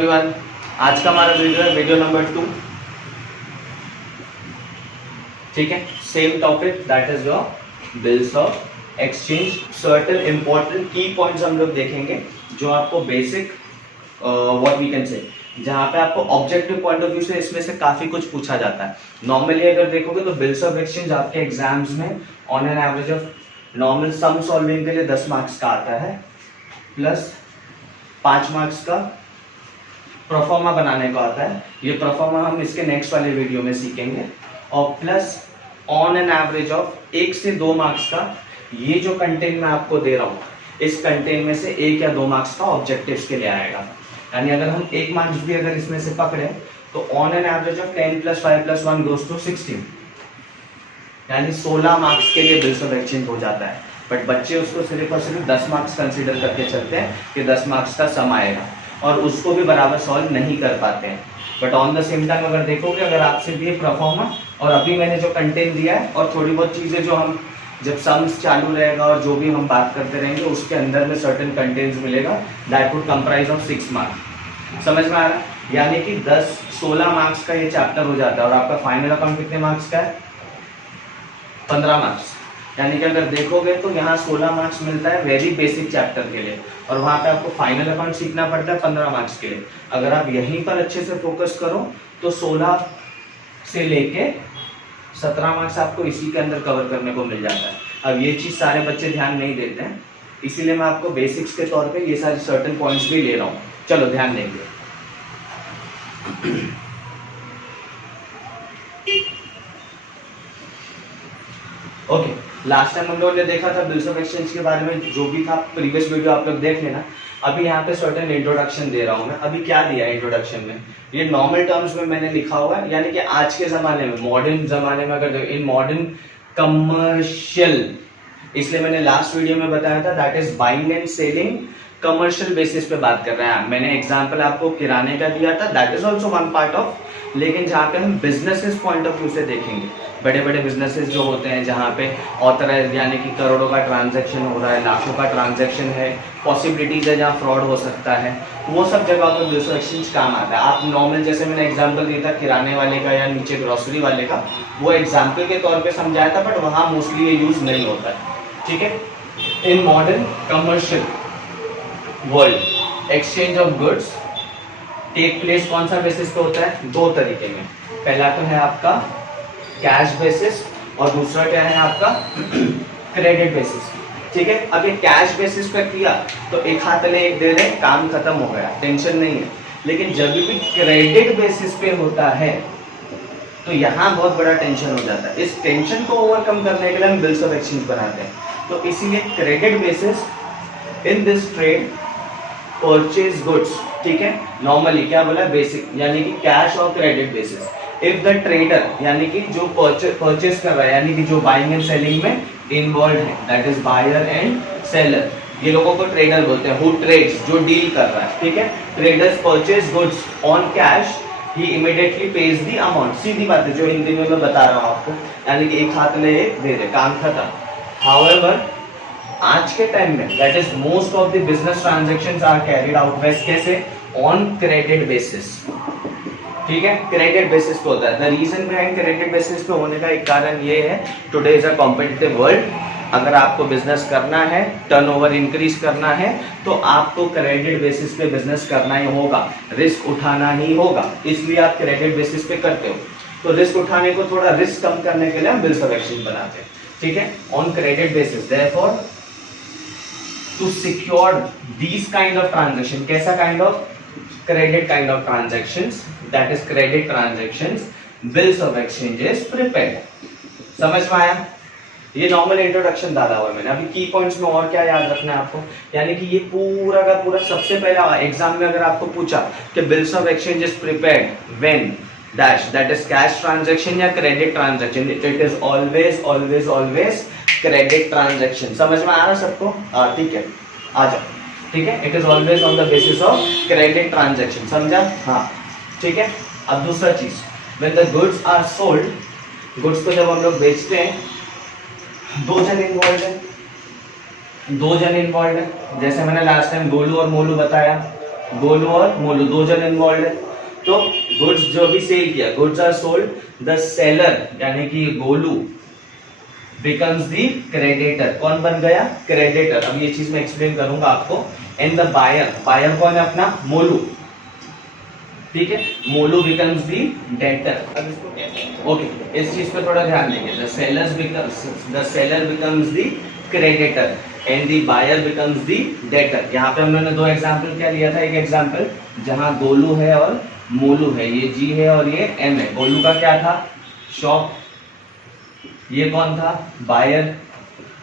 Everyone, आज का हमारा वीडियो है वीडियो नंबर 2। ठीक है, same topic that is your bills of exchange. Certain important की पॉइंट्स हम लोग देखेंगे जो आपको basic what we can say, जहां पे आपको ऑब्जेक्टिव पॉइंट ऑफ व्यू से इसमें से काफी कुछ पूछा जाता है। नॉर्मली अगर देखोगे तो बिल्स ऑफ एक्सचेंज आपके एग्जाम्स में on an average of normal sum solving के लिए 10 मार्क्स का आता है, प्लस 5 मार्क्स का प्रोफॉर्मा बनाने को आता है। ये प्रोफॉर्मा हम इसके नेक्स्ट वाले वीडियो में सीखेंगे। और plus on an average of 1 से 2 मार्क्स का ये जो कंटेंट मैं आपको दे रहा हूँ, इस कंटेंट में से 1 या 2 मार्क्स का ऑब्जेक्टिव्स के लिए आएगा। यानी अगर हम 1 मार्क्स भी अगर इसमें से पकड़े तो on an average of 10 + 5 + 1 goes to 16, यानी 16 मार्क्स के लिए बिल्स ऑफ एक्सचेंज हो जाता है। बट बच्चे उसको सिर्फ और सिर्फ 10 मार्क्स कंसीडर करके चलते हैं कि 10 मार्क्स का सम आएगा, और उसको भी बराबर सॉल्व नहीं कर पाते हैं। But on the same time अगर देखोगे, अगर आपसे भी प्रोफॉर्मा और अभी मैंने जो कंटेंट दिया है और थोड़ी बहुत चीज़ें जो हम जब सम्स चालू रहेगा और जो भी हम बात करते रहेंगे उसके अंदर में सर्टेन कंटेंट्स मिलेगा that would comprise of 6 marks. समझ में आ रहा है? यानी कि 16 मार्क्स का ये चैप्टर हो जाता है और आपका फाइनल अकाउंट कितने मार्क्स का है? 15 मार्क्स। यानी कि अगर देखोगे तो यहाँ 16 मार्क्स मिलता है वेरी बेसिक चैप्टर के लिए, और वहाँ पे आपको फाइनल अकाउंट सीखना पड़ता है 15 मार्क्स के लिए। अगर आप यहीं पर अच्छे से फोकस करो तो 16 से लेके 17 मार्क्स आपको इसी के अंदर कवर करने को मिल जाता है। अब ये चीज़ सारे बच्चे ध्यान नहीं देते हैं, इसीलिए मैं आपको बेसिक्स के तौर पे ये सारे सर्टेन पॉइंट्स भी ले रहा हूँ। चलो ध्यान देंगे। ओके, लास्ट टाइम हम लोगों ने देखा था बिल्स ऑफ एक्सचेंज के बारे में, जो भी था प्रीवियस वीडियो आप लोग देख लेना। अभी यहाँ पे सर्टेन इंट्रोडक्शन दे रहा हूँ मैं। अभी क्या दिया है इंट्रोडक्शन में? ये नॉर्मल टर्म्स में मैंने लिखा हुआ है, यानी कि आज के ज़माने में, मॉडर्न ज़माने में अगर इन मॉडर्न कमर्शियल, इसलिए मैंने लास्ट वीडियो में बताया था that is buying and selling commercial basis पे बात कर रहे हैं। मैंने एग्जांपल आपको किराने का दिया था, that is also one part of, लेकिन जहाँ पे हम बिजनेसेस पॉइंट ऑफ व्यू से देखेंगे, बड़े बड़े बिजनेसेस जो होते हैं जहाँ पे ऑथराइज यानी कि करोड़ों का ट्रांजैक्शन हो रहा है, लाखों का ट्रांजैक्शन है, पॉसिबिलिटीज है जहाँ फ्रॉड हो सकता है, वो सब जगह पर बिल्स ऑफ एक्सचेंज काम आता है। आप नॉर्मल, जैसे मैंने एग्जांपल दिया था किराने वाले का या नीचे ग्रोसरी वाले का, वो एग्जाम्पल के तौर पर समझाया था, बट वहाँ मोस्टली ये यूज नहीं होता है। ठीक है, in modern commercial world exchange of goods take place कौन सा बेसिस पे होता है? 2 तरीके में। पहला तो है आपका कैश बेसिस और दूसरा क्या है आपका क्रेडिट बेसिस। ठीक है, अब ये कैश बेसिस पे किया तो एक हाथ ले एक दे रहे, काम खत्म हो गया, टेंशन नहीं है। लेकिन जब भी क्रेडिट बेसिस पे होता है तो यहाँ बहुत बड़ा टेंशन हो जाता है। इस टेंशन को ओवरकम करने के लिए हम बिल्स ऑफ एक्सचेंज बनाते हैं। तो इसीलिए credit basis in this trade purchase goods. ठीक है, नॉर्मली क्या बोला? बेसिक, यानी कि कैश और credit basis. If the trader, यानी कि जो परचेज कर रहा है, यानी कि जो बाइंग एंड सेलिंग में इन्वॉल्व है, that is buyer and seller, ये लोगों को ट्रेडर बोलते हैं, हु ट्रेड्स, जो डील कर रहा है। ठीक है, traders purchase goods on cash, he immediately pays the amount. सीधी बात है जो हिंदी में मैं बता रहा हूँ आपको, यानी कि एक हाथ ले एक दे दे, काम खत्म। हाउएवर आज के टाइम में that is most of the business transactions are carried out by कैसे? On credit basis. ठीक है, क्रेडिट बेसिस पे होता है। The reason behind credit basis पे होने का एक कारण ये है, today is a competitive world. अगर आपको बिजनेस करना है, टर्नओवर इंक्रीज करना है, तो आपको क्रेडिट बेसिस पे बिजनेस करना ही होगा, रिस्क उठाना ही होगा, इसलिए आप क्रेडिट बेसिस पे करते हो। तो रिस्क उठाने को, थोड़ा रिस्क कम करने के लिए हम बिल्स ऑफ एक्सचेंज बनाते हैं। ठीक है, on credit basis. Therefore to secure these kind of transaction, कैसा kind of? Credit kind of transactions, that is credit transactions, bills of exchange is prepared। समझ में आया? ये नॉर्मल इंट्रोडक्शन डाला हुआ है मैंने। अभी की पॉइंट्स में और क्या याद रखना है आपको, यानी कि ये पूरा का पूरा सबसे पहला एग्जाम में अगर आपको पूछा कि bills of exchange is prepared when dash, that is cash transaction या credit transaction, it is always always always credit transaction. समझ में आ रहा सबको? ठीक है, आ जाओ। ठीक है, it is always on the basis of credit transaction. समझा? हाँ, ठीक है। अब दूसरा चीज, when the goods are sold, goods को जब हम लोग बेचते हैं, 2 जन इन्वॉल्व है, 2 जन इन्वॉल्व है। जैसे मैंने लास्ट टाइम गोलू और मोलू बताया, गोलू और मोलू, दो जन इन्वॉल्व है। तो गुड्स जो भी सेल किया, goods are sold, the seller यानी कि गोलू बिकम्स द क्रेडिटर, कौन बन गया? क्रेडिटर। अब ये चीज मैं एक्सप्लेन करूंगा आपको। एंड द बायर, बायर कौन है अपना? मोलू, ठीक है, मोलू बिकम्स द डेटर। अब इसको कैसे, ओके, इस चीज पे थोड़ा ध्यान देंगे। The seller becomes the creditor and the buyer becomes the debtor. यहाँ पे हम लोगों ने दो एग्जांपल क्या लिया था? एक एग्जांपल जहां गोलू है और मोलू है, ये जी है और ये एम है। गोलू का क्या था? शॉप, ये कौन था? बायर,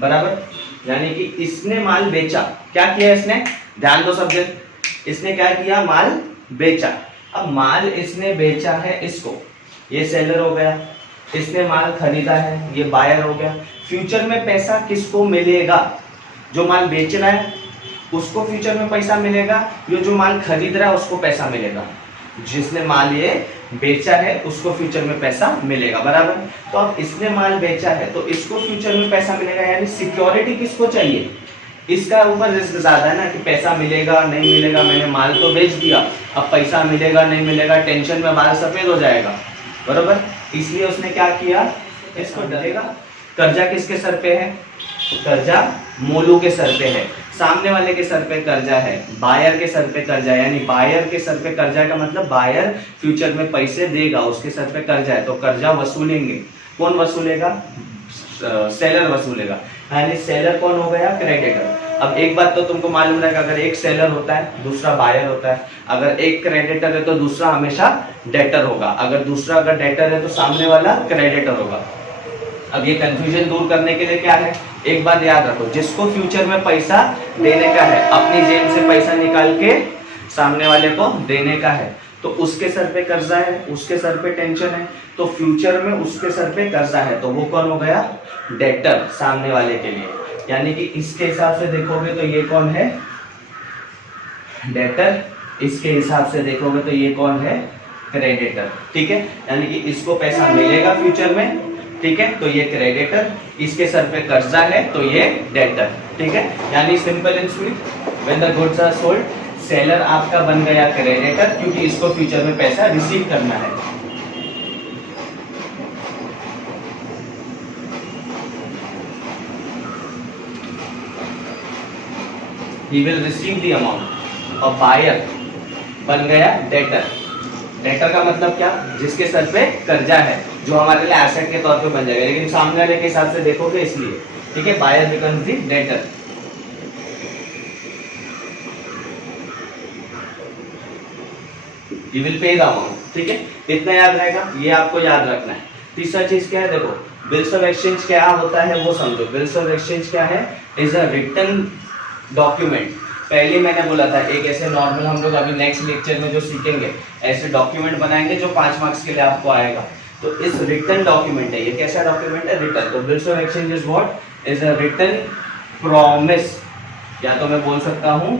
बराबर। यानी कि इसने माल बेचा, क्या किया इसने? ध्यान दो सब्जेक्ट, इसने क्या किया? माल बेचा। अब माल इसने बेचा है इसको, ये सेलर हो गया, इसने माल खरीदा है, ये बायर हो गया। फ्यूचर में पैसा किसको मिलेगा? जो माल बेच रहा है उसको फ्यूचर में पैसा मिलेगा, ये जो माल खरीद रहा है उसको पैसा मिलेगा। जिसने माल ये बेचा है उसको फ्यूचर में पैसा मिलेगा, बराबर। तो अब इसने माल बेचा है तो इसको फ्यूचर में पैसा मिलेगा, यानी सिक्योरिटी किसको चाहिए? इसका ऊपर रिस्क ज्यादा है ना कि पैसा मिलेगा नहीं मिलेगा, मैंने माल तो बेच दिया, अब पैसा मिलेगा नहीं मिलेगा, टेंशन में बाल सफेद हो जाएगा, बराबर। इसलिए उसने क्या किया? इसको डरेगा। कर्जा किसके सर पे है? कर्जा मोलू के सर पे है। सामने वाले के सर पे कर्जा है, बायर के सर पे कर्जा है, यानी बायर के सर पे कर्जा का मतलब बायर फ्यूचर में पैसे देगा, उसके सर पे कर्जा है तो कर्जा वसूलेंगे। कौन वसूलेगा? सेलर वसूलेगा, यानी सेलर कौन हो गया? क्रेडिटर। अब एक बात तो तुमको मालूम है कि अगर एक सेलर होता है दूसरा बायर होता है, अगर एक क्रेडिटर है तो दूसरा हमेशा डेटर होगा, अगर दूसरा अगर डेटर है तो सामने वाला क्रेडिटर होगा। अब ये कंफ्यूजन दूर करने के लिए क्या है, एक बात याद रखो, जिसको फ्यूचर में पैसा देने का है, अपनी जेब से पैसा निकाल के सामने वाले को देने का है, तो उसके सर पे कर्जा है, उसके सर पे टेंशन है, तो फ्यूचर में उसके सर पे कर्जा है, तो वो कौन हो गया? डेटर, सामने वाले के लिए। यानी कि इसके हिसाब से देखोगे तो ये कौन है? डेटर। इसके हिसाब से देखोगे तो ये कौन है? क्रेडिटर, ठीक है। यानी कि इसको पैसा मिलेगा फ्यूचर में, ठीक है, तो ये क्रेडिटर, इसके सर पे कर्जा है तो ये डेटर, ठीक है। यानी simple and sweet, when the goods are sold, seller आपका बन गया क्रेडिटर, क्योंकि इसको फ्यूचर में पैसा रिसीव करना है। He will receive the amount। और बायर बन गया डेटर। डेटर का मतलब क्या? जिसके सर पे कर्जा है, जो हमारे लिए एसेट के तौर पे बन जाएगा, लेकिन सामने वाले के हिसाब से देखोगे इसलिए, ठीक है। Buyer becomes the debtor. He will pay the amount, ठीक है। इतना याद रहेगा, ये आपको याद रखना है। तीसरा चीज क्या है? देखो, बिल्स ऑफ एक्सचेंज क्या होता है वो समझो। बिल्स ऑफ एक्सचेंज क्या है? Is a written document. पहले मैंने बोला था एक ऐसे नॉर्मल, हम लोग अभी नेक्स्ट लेक्चर में जो सीखेंगे ऐसे डॉक्यूमेंट बनाएंगे जो 5 मार्क्स के लिए आपको आएगा। तो इस रिटन डॉक्यूमेंट है, ये कैसा डॉक्यूमेंट है? रिटन। तो bills of exchange is what? Is a written promise, या तो मैं बोल सकता हूं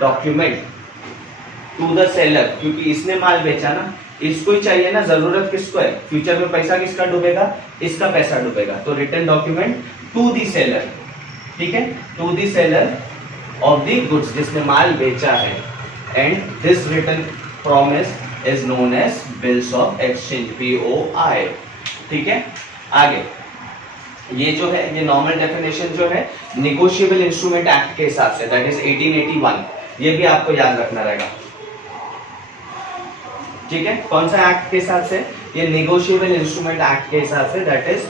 डॉक्यूमेंट टू द सेलर, क्योंकि इसने माल बेचा ना, इसको ही चाहिए ना, जरूरत किसको है? फ्यूचर में पैसा किसका डूबेगा? इसका पैसा डूबेगा। तो written document to the seller, ठीक है, to the seller of the goods, जिसने माल बेचा है। And this written promise is known as bills of exchange, BOI, ठीक है। आगे ये जो है, ये नॉर्मल डेफिनेशन जो है नेगोशिएबल इंस्ट्रूमेंट एक्ट के हिसाब से, दैट इज 1881, ये भी आपको याद रखना रहेगा, ठीक है। कौन सा एक्ट के हिसाब से? ये नेगोशिएबल इंस्ट्रूमेंट एक्ट के हिसाब से, दैट इज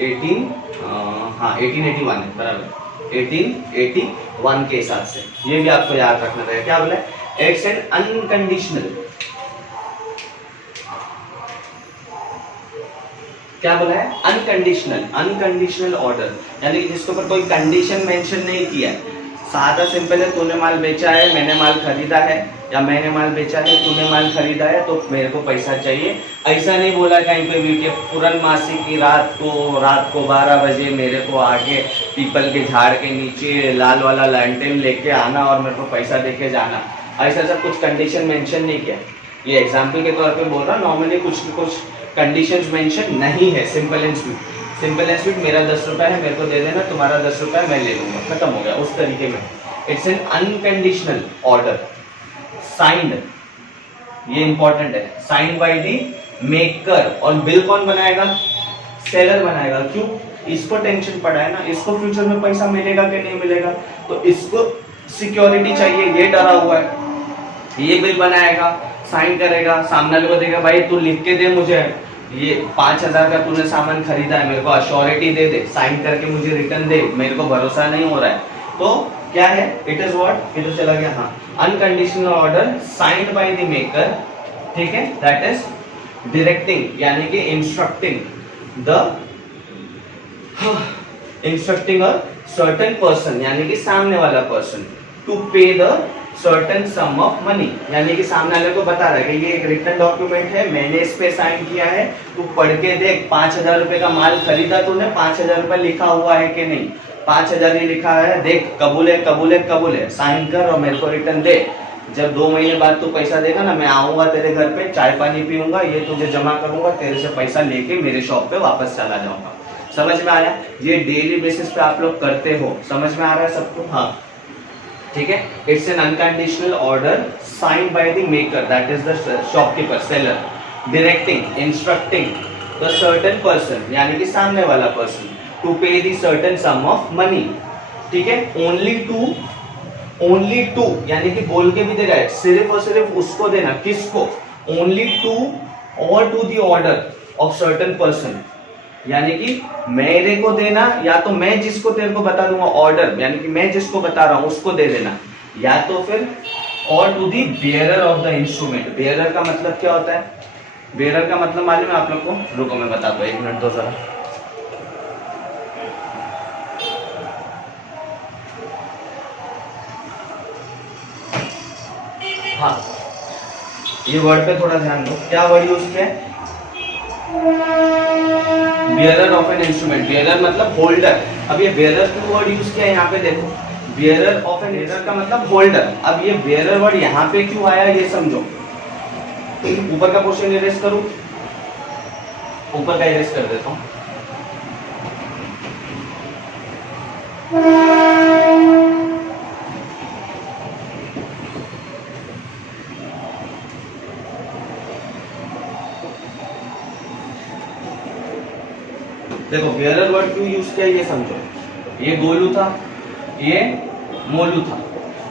1881 है, बराबर, 1881 के हिसाब से। ये भी आपको याद रखना रहेगा। क्या बोला? एक्ट्स एंड अनकंडीशनल, क्या बोला है? अनकंडीशनल, अनकंडीशनल ऑर्डर, यानी कि जिसके ऊपर कोई कंडीशन मेंशन नहीं किया है। सादा सिंपल है, तूने माल बेचा है, मैंने माल खरीदा है, या मैंने माल बेचा है, तूने माल खरीदा है, तो मेरे को पैसा चाहिए। ऐसा नहीं बोला कहीं पे भी कि पूर्णमासी की रात को 12 बजे मेरे को आके पीपल के झाड़ के नीचे लाल वाला लैंटेन लेके आना और मेरे को पैसा देके जाना, ऐसा सब कुछ कंडीशन मेंशन नहीं किया। ये एग्जाम्पल के तौर पे बोल रहा, नॉर्मली कुछ कंडीशंस मेंशन नहीं है। Simple and sweet, simple and sweet, मेरा 10 रुपया है, मेरे को दे देना, तुम्हारा 10 रुपया मैं ले लूंगा, खत्म हो गया, उस तरीके में। It's an unconditional order signed, ये इंपॉर्टेंट है, साइंड बाय द मेकर। और बिल कौन बनाएगा? सेलर बनाएगा। क्यों? इसको टेंशन पड़ा है ना, इसको फ्यूचर में पैसा मिलेगा कि नहीं मिलेगा, तो इसको सिक्योरिटी चाहिए, ये डरा हुआ है। ये बिल बनाएगा, साइन करेगा, सामने वाले को देगा भाई तू लिख के दे मुझे, ये 5,000 का तूने सामान खरीदा है, मेरे को अश्योरिटी दे दे, साइन करके मुझे रिटर्न दे, मेरे को भरोसा नहीं हो रहा है। तो क्या है? इट इज व्हाट, इधर चला गया, हाँ, unconditional order signed by the maker, ठीक है, दैट इज डायरेक्टिंग यानी कि इंस्ट्रक्टिंग अ सर्टेन पर्सन यानी कि सामने वाला person to pay the certain some of money, यानी कि सामने वाले को बता रहा है कि ये एक रिटर्न डॉक्यूमेंट है, मैंने इस पे साइन किया है, तू पढ़ के देख, 5,000 रुपए का माल खरीदा तूने, 5,000 रुपए लिखा हुआ है कि नहीं, 5,000 ही लिखा है, देख कबूल है कबूल है कबूल है, साइन कर और मेरे को रिटर्न दे। जब 2 महीने बाद तू पैसा देगा ना, मैं आऊंगा तेरे घर पे, चाय पानी पीऊंगा, ये तुझे जमा करूंगा, तेरे से पैसा लेके मेरे शॉप पे वापस चला जाऊंगा। समझ में आया? ये डेली बेसिस पे आप लोग करते हो, समझ में आ रहा है सबको? हाँ, ठीक है। It's an unconditional order signed by the maker, that is the shopkeeper, seller, directing instructing the certain person यानी कि सामने वाला person to pay the certain some of money, ठीक है। ओनली टू यानी कि बोल के भी दे रहा है, सिर्फ और सिर्फ उसको देना, किसको? Only to or to the order of certain person, यानी कि मेरे को देना, या तो मैं जिसको तेरे को बता दूंगा ऑर्डर, यानी कि मैं जिसको बता रहा हूं उसको दे देना, या तो फिर or to the bearer of the instrument. Bearer का मतलब क्या होता है? बेयरर का मतलब मालूम है आप लोग को? रुको मैं बता दूं, 1 मिनट दो जरा। हाँ, ये वर्ड पे थोड़ा ध्यान दो, क्या वर्ड यूज किया है? Bearer of an instrument. Bearer मतलब होल्डर। अब ये बेयरर क्यों वर्ड यूज किया है यहाँ पे देखो, बेयरर ऑफ एन, बेयरर का मतलब होल्डर। अब ये बेयरर वर्ड यहाँ पे क्यों आया ये समझो। ऊपर का पोर्शन इरेज करूं, ऊपर का इरेज कर देता हूं। देखो बेयरर वर्ड क्यों यूज किया ये समझो। ये गोलू था, ये मोलू था।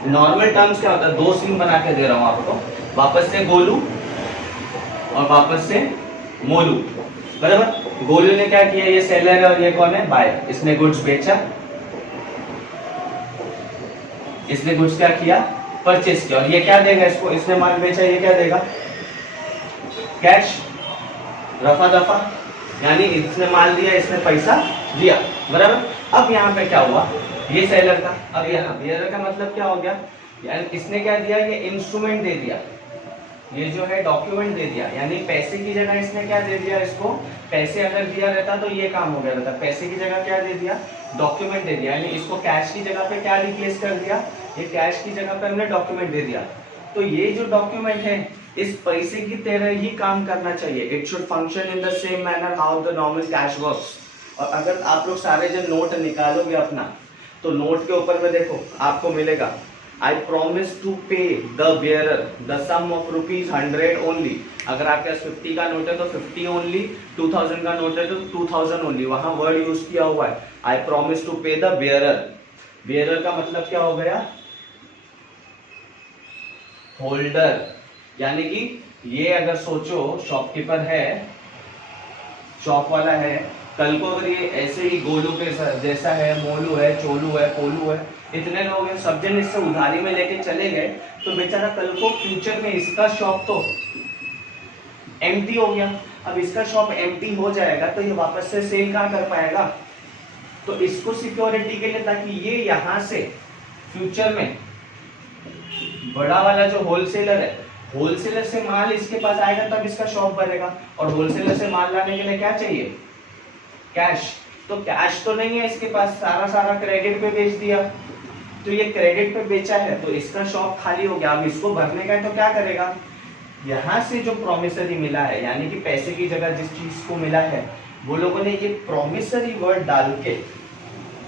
नॉर्मल टर्म्स क्या होता है? 2 सीन बना के दे रहा हूं आपको, वापस से गोलू और वापस से मोलू, बराबर। गोलू ने क्या किया? ये सेलर है और ये कौन है? बायर। इसने गुड्स बेचा, इसने गुड्स क्या किया? परचेस किया। और ये क्या देगा इसको? इसने माल बेचा, ये क्या देगा? कैश, रफा दफा, यानी इसने माल दिया, इसने पैसा दिया, बराबर। अब यहाँ पे क्या हुआ? ये सेलर का, अब यहाँ बेयरर का मतलब क्या हो गया? यानी इसने क्या दिया? ये इंस्ट्रूमेंट दे दिया, ये जो है डॉक्यूमेंट दे दिया, यानी पैसे की जगह इसने क्या दे दिया इसको? पैसे अगर दिया रहता तो ये काम हो गया रहता, पैसे की जगह क्या दे दिया? डॉक्यूमेंट दे दिया। यानी इसको कैश की जगह पे क्या रिप्लेस कर दिया? ये कैश की जगह पे हमने डॉक्यूमेंट दे दिया। तो ये जो डॉक्यूमेंट है इस पैसे की तरह ही काम करना चाहिए। It should function in the same manner how the normal cash works. और अगर आप लोग सारे जो नोट निकालोगे अपना, तो नोट के ऊपर में देखो आपको मिलेगा I promise to pay the bearer the sum of ₹100 only। अगर आपके पास 50 का नोट है तो 50 only, 2000 का नोट है तो 2000 only। वहां वर्ड यूज किया हुआ है I promise to pay the bearer। bearer का मतलब क्या हो गया? होल्डर। यानी कि ये अगर सोचो शॉपकीपर है, शॉप वाला है, कल को अगर ये ऐसे ही गोलू के जैसा है, मोलू है, चोलू है, पोलू है, इतने लोग हैं, सब जन इससे उधारी में लेके चले गए, तो बेचारा कल को फ्यूचर में इसका शॉप तो एम्प्टी हो गया। अब इसका शॉप एम्प्टी हो जाएगा तो ये वापस से सेल कहाँ कर पाएगा? तो इसको सिक्योरिटी के लिए, ताकि ये यहाँ से फ्यूचर में बड़ा वाला जो होलसेलर है, होलसेलर से माल इसके पास आएगा तब इसका शॉप बनेगा। और होलसेलर से माल लाने के लिए क्या चाहिए? कैश। तो कैश तो नहीं है इसके पास, सारा क्रेडिट पे बेच दिया, तो ये क्रेडिट पे बेचा है तो इसका शॉप खाली हो गया। अब इसको भरने का है तो क्या करेगा? यहाँ से जो प्रॉमिसरी मिला है, यानी कि पैसे की जगह जिस चीज को मिला है, वो लोगों ने ये प्रॉमिसरी वर्ड डाल के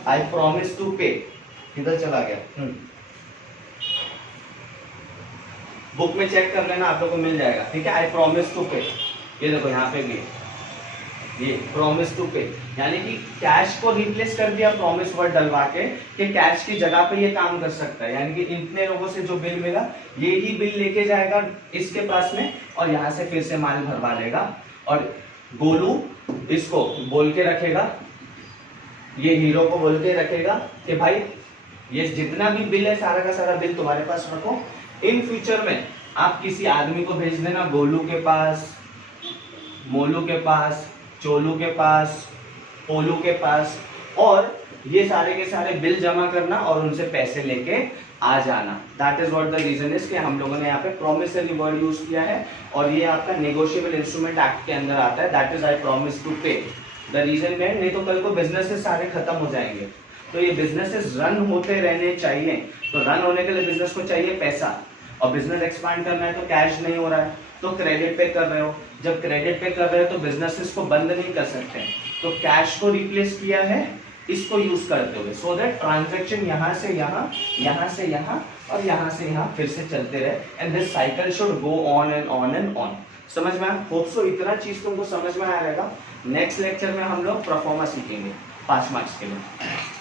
आई प्रॉमिस टू पे, किधर चला गया? बुक में चेक कर लेना, आप लोग को मिल जाएगा, ठीक है। आई प्रॉमिस टू पे, ये देखो यहाँ पे भी ये प्रॉमिस टू पे, यानी कि कैश को रिप्लेस कर दिया प्रॉमिस वर्ड डलवा के कि कैश की जगह पे ये काम कर सकता है। यानी कि इतने लोगों से जो बिल मिला ये ही बिल लेके जाएगा इसके पास में और यहाँ से फिर से माल भरवा लेगा। और गोलू इसको बोल के रखेगा, ये हीरो को बोल के रखेगा कि भाई ये जितना भी बिल है सारा का सारा बिल तुम्हारे पास रखो, इन फ्यूचर में आप किसी आदमी को भेज देना गोलू के पास, मोलू के पास, चोलू के पास, पोलू के पास, और ये सारे के सारे बिल जमा करना और उनसे पैसे लेके आ जाना। That is what the reason is कि हम लोगों ने यहाँ पे प्रॉमिसरी वर्ड यूज किया है और ये आपका नेगोशिएबल इंस्ट्रूमेंट एक्ट के अंदर आता है। That is I promise to pay. The reason में नहीं तो कल को बिजनेसेस सारे खत्म हो जाएंगे, तो ये बिजनेसेस रन होते रहने चाहिए। तो रन होने के लिए बिजनेस को चाहिए पैसा, और बिजनेस एक्सपांड करना है तो कैश नहीं हो रहा है तो क्रेडिट पे कर रहे हो। जब क्रेडिट पे कर रहे हो तो बिजनेसेस को बंद नहीं कर सकते, तो कैश को रिप्लेस किया है इसको यूज करते हुए, सो दैट ट्रांजैक्शन यहाँ से यहाँ, यहाँ से यहाँ और यहाँ से यहाँ फिर से चलते रहे, and this cycle should go on and on and on. समझ में आया? होप सो इतना चीज तुमको समझ में आया रहेगा। नेक्स्ट लेक्चर में हम लोग परफॉर्मा सीखेंगे 5 मार्क्स के लिए।